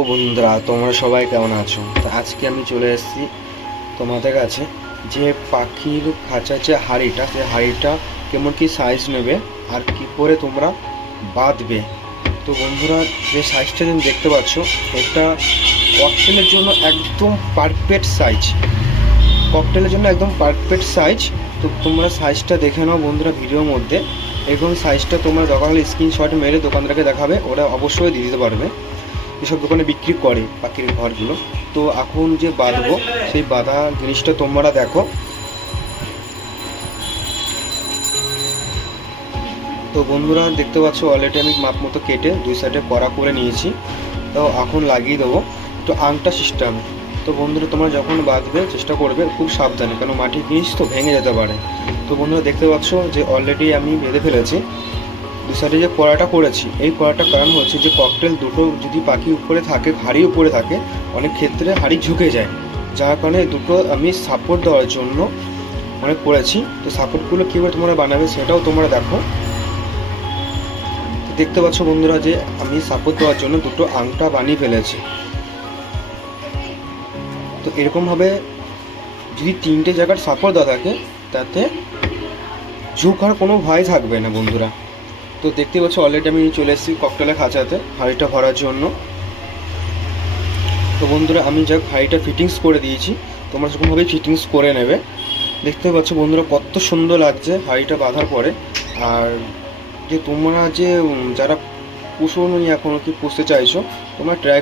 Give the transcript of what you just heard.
ও বন্ধুরা, তোমরা সবাই কেমন আছো? তো আজকে আমি চলে এসেছি তোমাদের কাছে যে পাখির খাঁচার যে হাঁড়িটা সেই হাঁড়িটা কেমন কি সাইজ নেবে আর কি করে তোমরা বাঁধবে। তো বন্ধুরা, যে সাইজটা তুমি দেখতে পাচ্ছ, এটা ককটেলের জন্য একদম পারফেক্ট সাইজ ককটেলের জন্য একদম পারফেক্ট সাইজ তো তোমরা সাইজটা দেখে নাও বন্ধুরা ভিডিওর মধ্যে। এবং সাইজটা তোমরা দরকার হলে স্ক্রিনশট মেরে দোকানদারকে দেখাবে, ওরা অবশ্যই দিয়ে দিতে পারবে। এসব দোকানে বিক্রি করে পাখির ঘরগুলো, তো এখন যে বাঁধবো, সেই বাঁধা জিনিসটা তোমরা দেখো। তো বন্ধুরা, দেখতে পাচ্ছ অলরেডি আমি মাপ মতো কেটে দুই সাইডে কড়া করে নিয়েছি। তো এখন লাগিয়ে দেবো। তো আংটা সিস্টেম তো বন্ধুরা, তোমরা যখন বাঁধবে, চেষ্টা করবে খুব সাবধানে, কারণ মাটির জিনিস তো ভেঙে যেতে পারে। তো বন্ধুরা, দেখতে পাচ্ছ যে অলরেডি আমি বেঁধে ফেলেছি। সাইডে যে পড়াটা করেছি, এই পড়াটার কারণ হচ্ছে যে ককটেল দুটো যদি পাখি উপরে থাকে, হাড়ি উপরে থাকে, অনেক ক্ষেত্রে হাড়ি ঝুঁকে যায়। যার কারণে দুটো আমি সাপোর্ট দেওয়ার জন্য অনেক করেছি। তো সাপোর্টগুলো কীভাবে তোমরা বানাবে সেটাও তোমরা দেখো। দেখতে পাচ্ছ বন্ধুরা যে আমি সাপোর্ট দেওয়ার জন্য দুটো আংটা বানিয়ে ফেলেছি। তো এরকমভাবে যদি তিনটে জায়গার সাপোর্ট দেওয়া থাকে, তাতে ঝুঁক আর কোনো ভয় থাকবে না বন্ধুরা। তো দেখতে পাচ্ছ অলরেডি আমি চলে এসেছি ককটেলের খাঁচাতে, হাঁড়িটা ভরার জন্য। তো বন্ধুরা, আমি যাক হাঁড়িটা ফিটিংস করে দিয়েছি, তোমরা সেরকমভাবেই ফিটিংস করে নেবে। দেখতে পাচ্ছ বন্ধুরা, কত সুন্দর লাগছে হাঁড়িটা বাঁধার পরে। আর যে তোমরা যে যারা পুষো নি এখনও কি পুষতে চাইছো, তোমরা ট্রাই